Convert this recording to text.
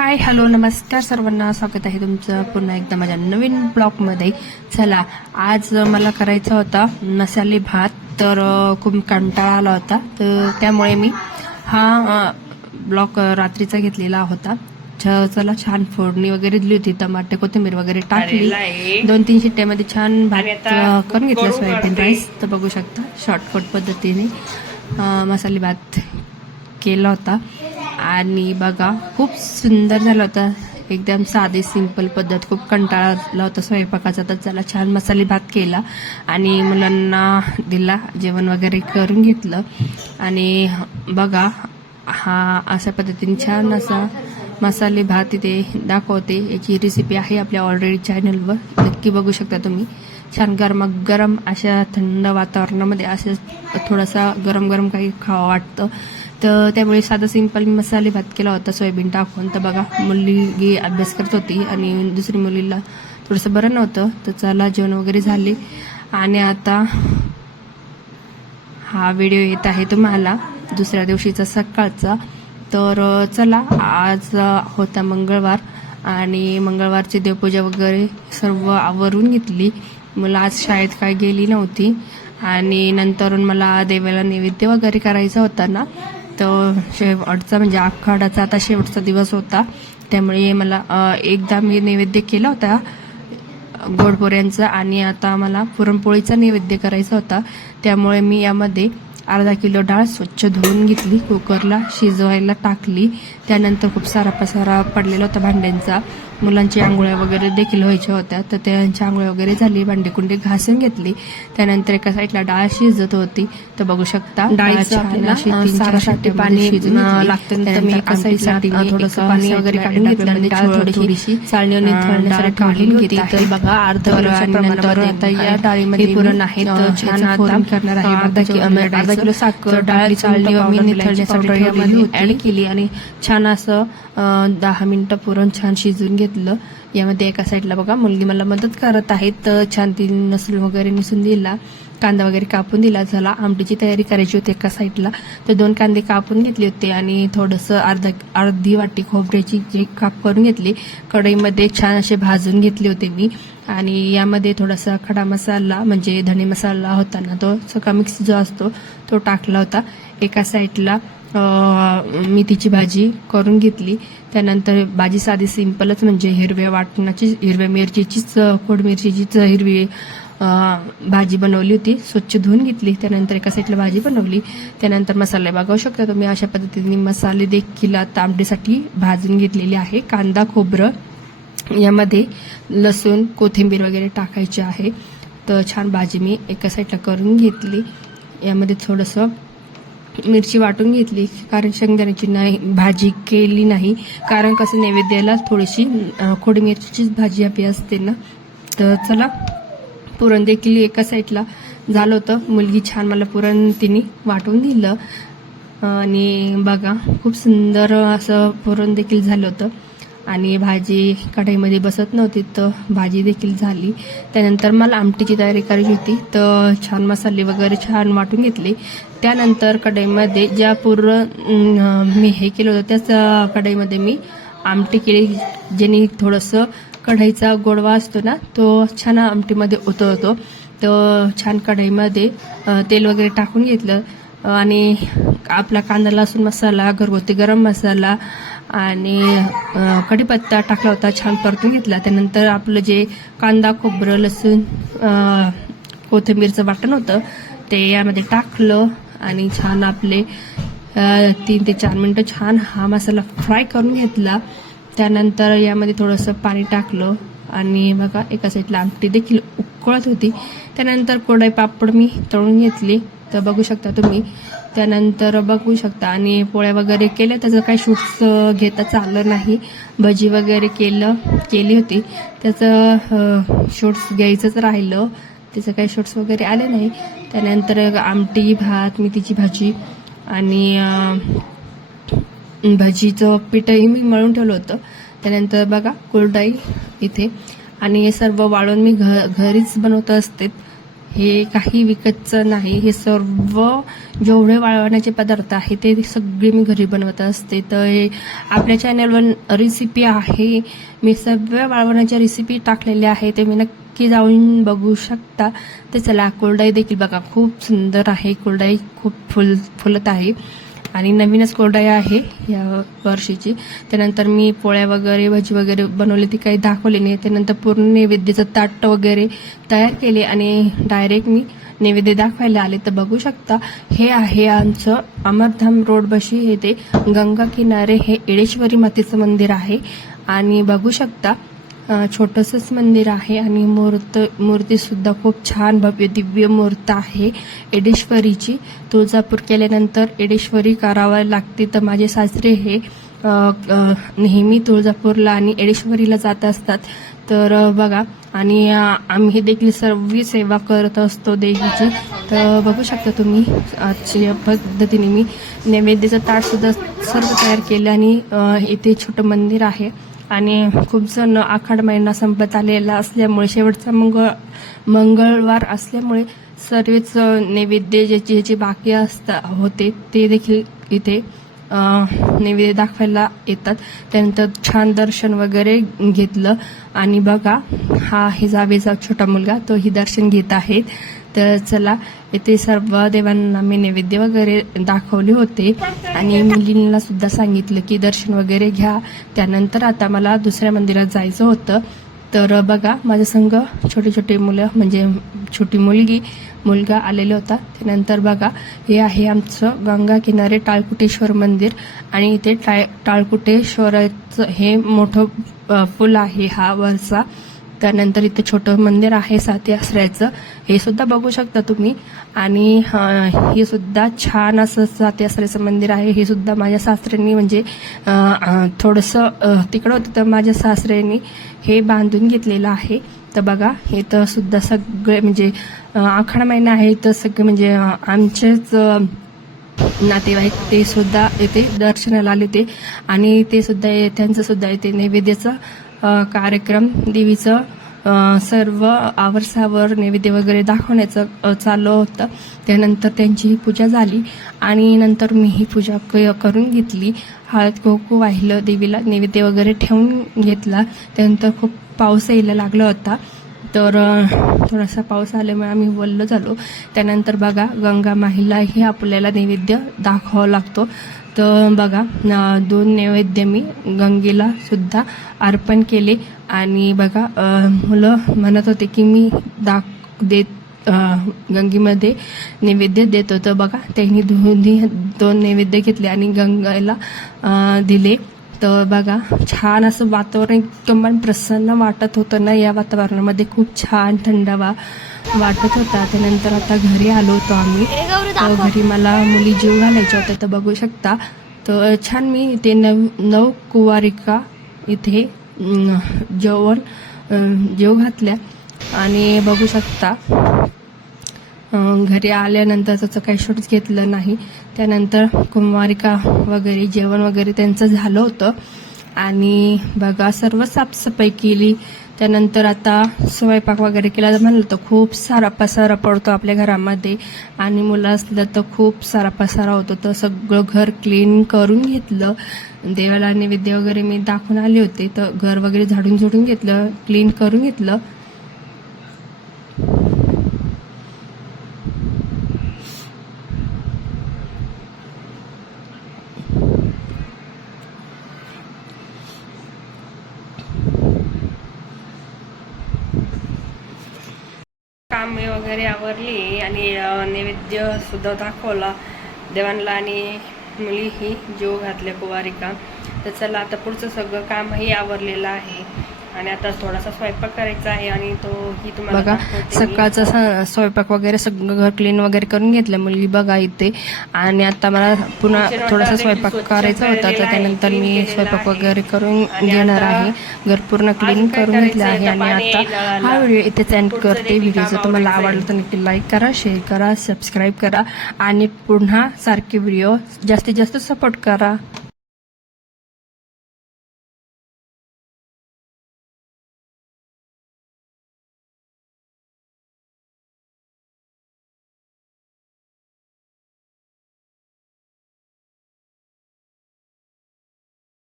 Hi hello नमस्कार सर्वांना, स्वागत आहे तुमचं पुन्हा एकदा माझ्या नवीन ब्लॉगमध्ये. चला, आज मला करायचा होता मसाले भात. तर खूप कंटाळा आला होता, तर त्यामुळे मी हा ब्लॉग रात्रीचा घेतलेला होता. चला, छान फोडणी वगैरे दिली होती, टमाटे कोथिंबीर वगैरे टाकली, 2-3 शिट्ट्यामध्ये छान भात करून घेतला, सोयाबीन राईस. तर बघू शकता शॉर्टकट पद्धतीने मसाले भात केला होता. आणि बघा, खूप सुंदर झाला होता, एकदम साधी सिंपल पद्धत. खूप कंटाळा आला होता स्वयंपाकाचा, तर चला छान मसाले भात केला आणि मुलांना दिला, जेवण वगैरे करून घेतलं. आणि बघा, हा अशा पद्धतीने छान असा मसाले भात इथे दाखवते. याची रेसिपी आहे आपल्या ऑलरेडी चॅनलवर, नक्की बघू शकता तुम्ही. छान गरम अशा थंड वातावरणामध्ये असं थोडासा गरम गरम काही खावं वाटतं, तर त्यामुळे साधा सिंपल मसाले भात केला होता सोयाबीन टाकून. तर बघा, मुलगी अभ्यास करत होती आणि दुसरी मुलीला थोडंसं बरं नव्हतं, तर चला जेवण वगैरे झाले. आणि आता हा व्हिडिओ येत आहे तुम्हाला दुसऱ्या दिवशीचा सकाळचा. तर चला, आज होता मंगळवार आणि मंगळवारची देवपूजा वगैरे सर्व आवरून घेतली. मला आज शाळेत काय गेली नव्हती आणि नंतरून मला देवाला नैवेद्य वगैरे करायचा होता ना, तर शेवटचा म्हणजे आखाडाचा आता शेवटचा दिवस होता, त्यामुळे मला एकदा मी नैवेद्य केला होता गोडपोऱ्यांचा आणि आता मला पुरणपोळीचा नैवेद्य करायचा होता. त्यामुळे मी यामध्ये अर्धा किलो डाळ स्वच्छ धुवून घेतली, कुकरला शिजवायला टाकली. त्यानंतर खूप सारा पसारा पडलेला होता भांड्यांचा, मुलांची आंघोळ्या वगैरे देखील व्हायच्या होत्या, तर त्यांची आंघोळ्या वगैरे झाली, भांडेकुंडी घासून घेतली. त्यानंतर एका साईडला डाळ शिजत होती, तर बघू शकता डाळीसाठी पाणी लागतं, तर मी एका साईडला थोडंसं पाणी वगैरे काढून घेतलं आणि डाळ थोडीशी चाळणीने थोडीशी काढून घेतली. तर बघा, आता या डाळीमध्ये पुरण आहे, तर छान आता करणार आहे. अर्धा किलो साखर डाळ चाळणी मी निथळण्यासाठी ऍड केली आणि छान असं 10 मिनिटं पुरण छान शिजून घेतलं. यामध्ये एका साईडला बघा मुलगी मला मदत करत आहे, तर छान ती नसून वगैरे निसून दिला, कांदा वगैरे कापून दिला. झाला, आमटीची तयारी करायची होती एका साईडला, तर 2 कांदे कापून घेतले होते आणि थोडंसं अर्धी वाटी खोबऱ्याची जे काप करून घेतली, कढईमध्ये छान असे भाजून घेतले होते मी. आणि यामध्ये थोडासा खडा मसाला म्हणजे धणे मसाला होता ना, तो सगळा मिक्स जो असतो तो टाकला होता. एका साईडला मेथीची भाजी करून घेतली. त्यानंतर भाजी साधी सिंपलच, म्हणजे हिरव्या मिरचीचीच, खोड मिरचीचीच हिरवी भाजी बनवली होती, स्वच्छ धुवून घेतली. त्यानंतर एका साईडला भाजी बनवली. त्यानंतर मसाले बघू शकता तुम्ही, अशा पद्धतीने मसाले देखील आता आमटीसाठी भाजून घेतलेले आहे. कांदा, खोबरं, यामध्ये लसूण, कोथिंबीर वगैरे टाकायचे आहे. तर छान भाजी मी एका साईडला करून घेतली. यामध्ये थोडंसं मिरची वाटून घेतली, कारण शेंगदाण्याची नाही भाजी केली नाही, कारण कसं नैवेद्याला थोडीशी खोडी मिरचीचीच भाजी हवी असते ना. तर चला, पुरण देखील एका साईडला झालं होतं. मुलगी छान मला पुरण तिने वाटून दिलं आणि बघा, खूप सुंदर असं पुरण देखील झालं होतं. आणि भाजी कढईमध्ये बसत नव्हती, तर भाजी देखील झाली. त्यानंतर मला आमटीची तयारी करायची होती, तर छान मसाले वगैरे छान वाटून घेतले. त्यानंतर कढईमध्ये ज्या मी हे केलं होतं त्याच कढईमध्ये मी आमटी केली, ज्याने थोडंसं कढईचा गोडवा असतो ना, तो छान आमटीमध्ये उतरतो. तर छान कढईमध्ये तेल वगैरे टाकून घेतलं आणि आपला कांदा लसूण मसाला, घरगुती गरम मसाला आणि कढीपत्ता टाकला होता, छान परतून घेतला. त्यानंतर आपलं जे कांदा, खोबरं, लसूण, कोथिंबीरचं वाटण होतं ते यामध्ये टाकलं आणि छान आपले 3 ते 4 मिनिटं छान हा मसाला फ्राय करून घेतला. त्यानंतर यामध्ये थोडंसं पाणी टाकलं आणि बघा, एका साईडला आमटी देखील उकळत होती. त्यानंतर कोरडे पापड मी तळून घेतली, तर बघू शकता तुम्ही. त्यानंतर बघू शकता आणि पोळ्या वगैरे केल्या, त्याचं काही शूट्स घेता चाललं नाही. भजी वगैरे केली होती, त्याचं शूट्स घ्यायचंच राहिलं, त्याचं काही शूट्स वगैरे आले नाही. त्यानंतर आमटी, भात, मेथीची भाजी आणि भाजीचं पीठही मी मळून ठेवलं होतं. त्यानंतर बघा, कुरडई इथे, आणि हे सर्व वाळून मी घरीच बनवत असते. हे काही विकतचं नाही. हे सर्व जेवढे वाळवण्याचे पदार्थ आहे ते सगळे मी घरी बनवत असते. तर हे आपल्या चॅनलवर रेसिपी आहे, मी सर्व वाळवण्याच्या रेसिपी टाकलेल्या आहे, ते मी नक्की जाऊन बघू शकता. तर चला, कोरडाई देखील बघा खूप सुंदर आहे. कोरडाई खूप फुलत आहे आणि नवीनच कोरडाई आहे या वर्षीची. त्यानंतर मी पोळ्या वगैरे भजी वगैरे बनवली, ती काही दाखवली नाही. त्यानंतर पूर्ण नैवेद्याचं ताट वगैरे तयार केले आणि डायरेक्ट मी नैवेद्य दाखवायला आले. तर बघू शकता, हे आहे आमचं अमरधाम रोड बशी, हे ते गंगा किनारे हे येडेश्वरी मातेचं मंदिर आहे. आणि बघू शकता छोटंसंच मंदिर आहे आणि मूर्ती सुद्धा खूप छान भव्य दिव्य मूर्त आहे येडेश्वरीची. तुळजापूर केल्यानंतर येडेश्वरी करावं लागते. तर माझे सासरे हे नेहमी तुळजापूरला आणि येडेश्वरीला जात असतात. तर बघा, आणि आम्ही देखील सर्व सेवा करत असतो देवीची. तर बघू शकता तुम्ही, आजच्या पद्धतीने मी नैवेद्याचं ताट सुद्धा सर्व तयार केलं. आणि इथे छोटं मंदिर आहे आणि खूप जण आखाड महिना संपत आलेला असल्यामुळे, शेवटचा मंगळवार असल्यामुळे सर्वच नैवेद्य ज्याचे बाकी होते ते देखील इथे नैवेद्य दाखवायला येतात. त्यानंतर छान दर्शन वगैरे घेतलं. आणि बघा, हा हे जावेचा छोटा मुलगा, तोही दर्शन घेत आहे. तर चला, इथे सर्व देवांना मी नैवेद्य वगैरे दाखवले होते आणि मुलींना सुद्धा सांगितलं की दर्शन वगैरे घ्या. त्यानंतर आता मला दुसऱ्या मंदिरात जायचं होतं. तर बघा, माझ्या संग छोटे छोटे मुलं, म्हणजे छोटी मुलगा आलेला होता. त्यानंतर बघा, हे आहे आमचं गंगा किनारे टाळकुटेश्वर मंदिर. आणि इथे टाळकुटेश्वराचं हे मोठं पूल आहे हा वरचा. त्यानंतर इथे छोटं मंदिर आहे साती आसऱ्याचं, हे सुद्धा बघू शकता तुम्ही. आणि हे सुद्धा छान असं साती आसऱ्याचं मंदिर आहे. हे सुद्धा माझ्या सासऱ्यांनी, म्हणजे थोडंसं तिकडं होतं तर माझ्या सासऱ्यांनी हे बांधून घेतलेलं आहे. तर बघा, हे तर सुद्धा सगळे म्हणजे आखाड महिना आहे, तर सगळे म्हणजे आमचेच नातेवाईक ते सुद्धा इथे दर्शनाला आले होते. आणि ते सुद्धा त्यांचं सुद्धा इथे नैवेद्याचं कार्यक्रम, देवीचं सर्व आवरसावर नैवेद्य वगैरे दाखवण्याचं चालू होतं. त्यानंतर त्यांची पूजा झाली आणि नंतर मी ही पूजा करून घेतली. हळद कुंकू वाहिलं, देवीला नैवेद्य वगैरे ठेवून घेतला. त्यानंतर खूप पाऊस यायला लागला होता, तर थोडासा पाऊस आल्यामुळे आम्ही वल्ल झालो. त्यानंतर बघा, गंगा माहीलाही आपल्याला नैवेद्य दाखवावा लागतो. तर बघा, 2 नैवेद्य मी गंगेला सुद्धा अर्पण केले. आणि बघा, मुलं म्हणत होते की मी गंगेमध्ये नैवेद्य देतो. तर बघा, त्यांनी 2 नैवेद्य घेतले आणि गंगेला दिले. तर बघा, छान असं वातावरण एकदम प्रसन्न वाटत होतं ना. या वातावरणामध्ये खूप छान थंडावा वाटत होता. त्यानंतर आता घरी आलो होतो आम्ही. तर घरी मला मुली जीव घालायच्या होत्या. तर बघू शकता, तर छान मी इथे 9 कुवारिका इथे जेव घातल्या. आणि बघू शकता, घरी आल्यानंतर त्याचं काही शूटच घेतलं नाही. त्यानंतर कुमारिका वगैरे जेवण वगैरे त्यांचं झालं होतं. आणि बघा, सर्व साफसफाई केली. त्यानंतर आता स्वयंपाक वगैरे केला. म्हणलं तर खूप सारा पसारा पडतो आपल्या घरामध्ये, आणि मुलं असलं तर खूप सारा पसारा होतो. तर सगळं घर क्लीन करून घेतलं. देवाला नैवेद्य वगैरे मी दाखवून आले होते, तर घर वगैरे झाडून घेतलं, क्लीन करून घेतलं. कामे वगैरे आवरली आणि नैवेद्य सुद्धा दाखवला देवांना आणि मुलीही जीव घातले कुवारिका. तर चला, आता पुढचं सगळं कामही आवरलेलं आहे आणि आता थोडासा स्वयंपाक करायचा आहे आणि तोही तुम्हाला बघा. सकाळचा स्वयंपाक वगैरे सगळं घर क्लीन वगैरे करून घेतलं मुलगी बघा इथे. आणि आता मला पुन्हा थोडासा स्वयंपाक करायचा होता, तर त्यानंतर मी स्वयंपाक वगैरे करून घेणार आहे. घर पूर्ण क्लीन करून घेतलं आहे. आणि आता हा व्हिडिओ इथेच एंड करते. व्हिडिओ जर तुम्हाला आवडला तर नक्की लाईक करा, शेअर करा, सबस्क्राईब करा आणि पुन्हा सारखे व्हिडिओ जास्तीत जास्त सपोर्ट करा.